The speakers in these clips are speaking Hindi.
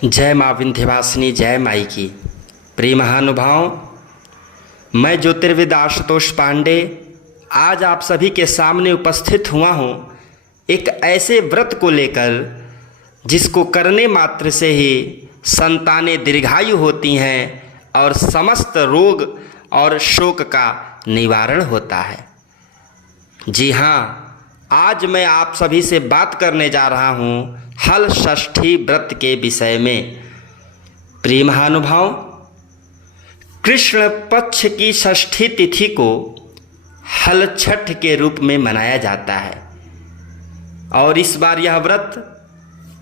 जय माँ विंध्यवासिनी, जय माई की। प्रिय महानुभाव, मैं ज्योतिर्विद आशुतोष पांडे आज आप सभी के सामने उपस्थित हुआ हूँ एक ऐसे व्रत को लेकर जिसको करने मात्र से ही संतानें दीर्घायु होती हैं और समस्त रोग और शोक का निवारण होता है। जी हाँ, आज मैं आप सभी से बात करने जा रहा हूँ हल षष्ठी व्रत के विषय में। प्रिय महानुभाव, कृष्ण पक्ष की षष्ठी तिथि को हल छठ के रूप में मनाया जाता है और इस बार यह व्रत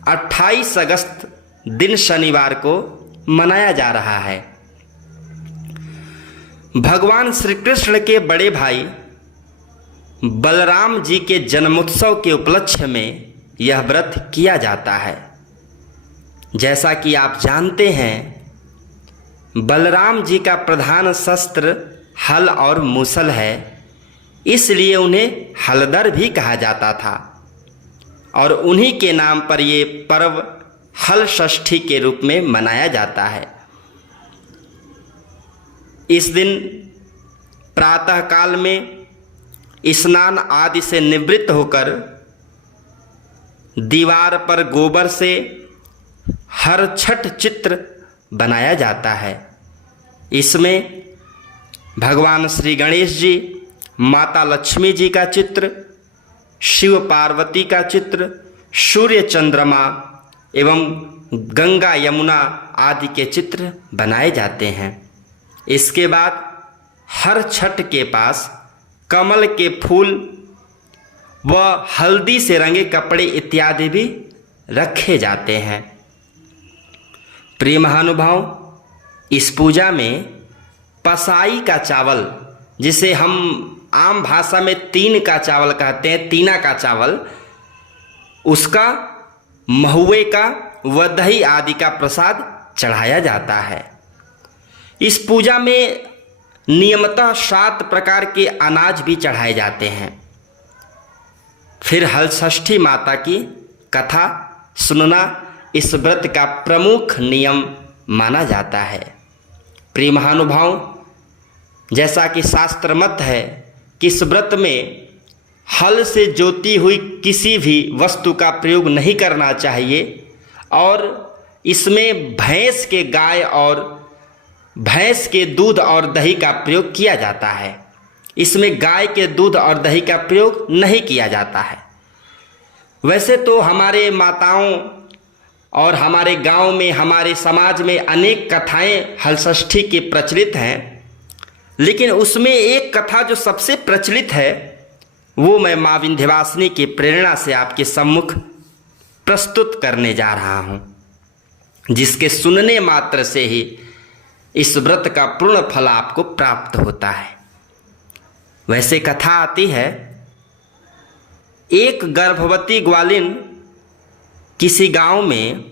28 अगस्त दिन शनिवार को मनाया जा रहा है। भगवान श्री कृष्ण के बड़े भाई बलराम जी के जन्मोत्सव के उपलक्ष्य में यह व्रत किया जाता है। जैसा कि आप जानते हैं, बलराम जी का प्रधान शस्त्र हल और मूसल है, इसलिए उन्हें हलधर भी कहा जाता था और उन्हीं के नाम पर ये पर्व हल षष्ठी के रूप में मनाया जाता है। इस दिन प्रातः काल में स्नान आदि से निवृत्त होकर दीवार पर गोबर से हर छठ चित्र बनाया जाता है। इसमें भगवान श्री गणेश जी, माता लक्ष्मी जी का चित्र, शिव पार्वती का चित्र, सूर्य चंद्रमा एवं गंगा यमुना आदि के चित्र बनाए जाते हैं। इसके बाद हर छठ के पास कमल के फूल व हल्दी से रंगे कपड़े इत्यादि भी रखे जाते हैं। प्रिय महानुभाव, इस पूजा में पसाई का चावल, जिसे हम आम भाषा में तीन का चावल कहते हैं, तीना का चावल, उसका महुए का व दही आदि का प्रसाद चढ़ाया जाता है। इस पूजा में नियमतः 7 प्रकार के अनाज भी चढ़ाए जाते हैं। फिर हल षष्ठी माता की कथा सुनना इस व्रत का प्रमुख नियम माना जाता है। प्रिय महानुभाव, जैसा कि शास्त्र मत है कि इस व्रत में हल से जोती हुई किसी भी वस्तु का प्रयोग नहीं करना चाहिए और इसमें भैंस के दूध और दही का प्रयोग किया जाता है। इसमें गाय के दूध और दही का प्रयोग नहीं किया जाता है। वैसे तो हमारे माताओं और हमारे गांव में, हमारे समाज में अनेक कथाएं हल षष्ठी की प्रचलित हैं, लेकिन उसमें एक कथा जो सबसे प्रचलित है वो मैं माँ विंध्यवासिनी की प्रेरणा से आपके सम्मुख प्रस्तुत करने जा रहा हूँ, जिसके सुनने मात्र से ही इस व्रत का पूर्ण फल आपको प्राप्त होता है। वैसे कथा आती है, एक गर्भवती ग्वालिन किसी गांव में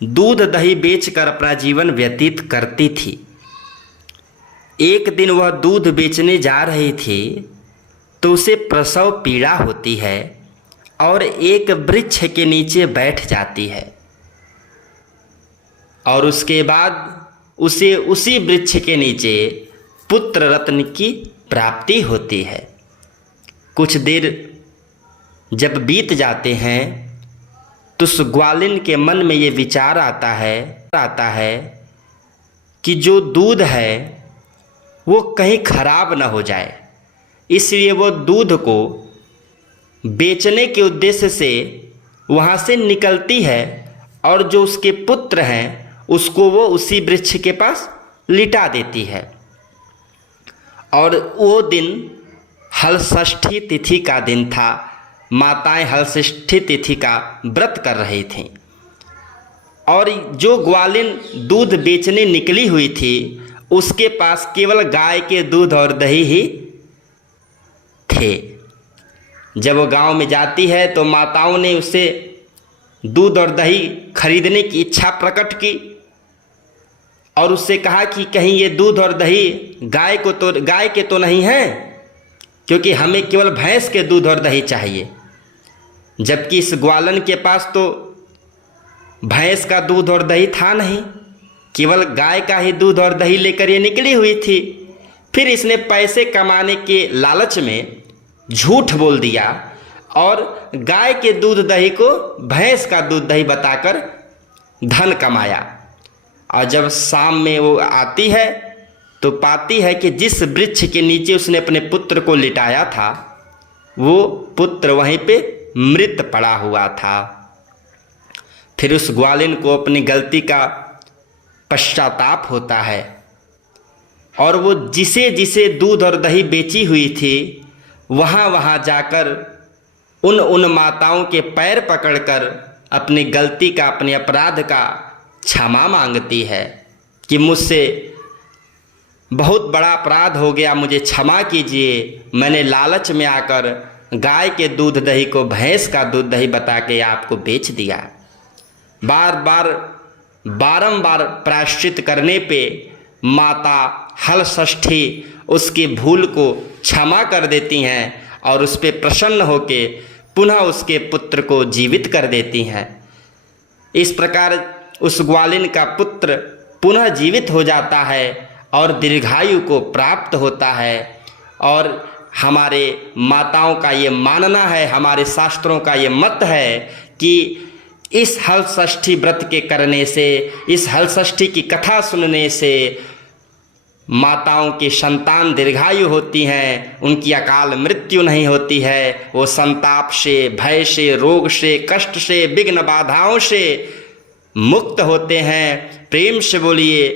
दूध दही बेचकर अपना जीवन व्यतीत करती थी। एक दिन वह दूध बेचने जा रही थी तो उसे प्रसव पीड़ा होती है और एक वृक्ष के नीचे बैठ जाती है और उसके बाद उसे उसी वृक्ष के नीचे पुत्र रत्न की प्राप्ति होती है। कुछ देर जब बीत जाते हैं तो उस ग्वालिन के मन में ये विचार आता है कि जो दूध है वो कहीं खराब न हो जाए, इसलिए वो दूध को बेचने के उद्देश्य से वहाँ से निकलती है और जो उसके पुत्र हैं उसको वो उसी वृक्ष के पास लिटा देती है। और वो दिन हल षष्ठी तिथि का दिन था। माताएं हल षष्ठी तिथि का व्रत कर रही थीं और जो ग्वालिन दूध बेचने निकली हुई थी उसके पास केवल गाय के दूध और दही ही थे। जब वो गांव में जाती है तो माताओं ने उसे दूध और दही खरीदने की इच्छा प्रकट की और उससे कहा कि कहीं ये दूध और दही गाय के तो नहीं है, क्योंकि हमें केवल भैंस के दूध और दही चाहिए। जबकि इस ग्वालन के पास तो भैंस का दूध और दही था नहीं, केवल गाय का ही दूध और दही लेकर ये निकली हुई थी। फिर इसने पैसे कमाने के लालच में झूठ बोल दिया और गाय के दूध दही को भैंस का दूध दही बताकर धन कमाया। और जब शाम में वो आती है तो पाती है कि जिस वृक्ष के नीचे उसने अपने पुत्र को लिटाया था वो पुत्र वहीं पे मृत पड़ा हुआ था। फिर उस ग्वालिन को अपनी गलती का पश्चाताप होता है और वो जिसे जिसे दूध और दही बेची हुई थी वहाँ वहाँ जाकर उन माताओं के पैर पकड़कर अपनी गलती का, अपने अपराध का क्षमा मांगती है कि मुझसे बहुत बड़ा अपराध हो गया, मुझे क्षमा कीजिए, मैंने लालच में आकर गाय के दूध दही को भैंस का दूध दही बता के आपको बेच दिया। बारंबार प्रायश्चित करने पे माता हलषष्ठी उसकी भूल को क्षमा कर देती हैं और उस पर प्रसन्न होके पुनः उसके पुत्र को जीवित कर देती हैं। इस प्रकार उस ग्वालिन का पुत्र पुनः जीवित हो जाता है और दीर्घायु को प्राप्त होता है। और हमारे माताओं का ये मानना है, हमारे शास्त्रों का ये मत है कि इस हलषष्ठी व्रत के करने से, इस हलषष्ठी की कथा सुनने से माताओं की संतान दीर्घायु होती हैं, उनकी अकाल मृत्यु नहीं होती है, वो संताप से, भय से, रोग से, कष्ट से, विघ्न बाधाओं से मुक्त होते हैं। प्रेम से बोलिए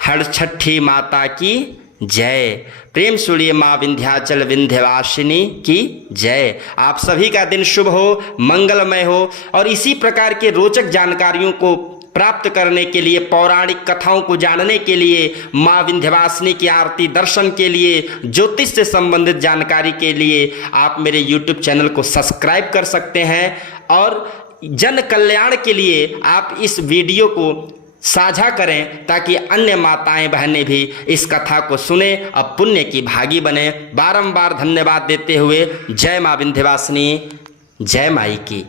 हरछठी माता की जय। प्रेम से बोलिए माँ विंध्याचल विंध्यवासिनी की जय। आप सभी का दिन शुभ हो, मंगलमय हो और इसी प्रकार के रोचक जानकारियों को प्राप्त करने के लिए, पौराणिक कथाओं को जानने के लिए, माँ विंध्यवासिनी की आरती दर्शन के लिए, ज्योतिष से संबंधित जानकारी के लिए आप मेरे YouTube चैनल को सब्सक्राइब कर सकते हैं। और जन कल्याण के लिए आप इस वीडियो को साझा करें ताकि अन्य माताएं बहनें भी इस कथा को सुने और पुण्य की भागी बने। बारंबार धन्यवाद देते हुए जय माँ विंध्यवासिनी, जय माई की।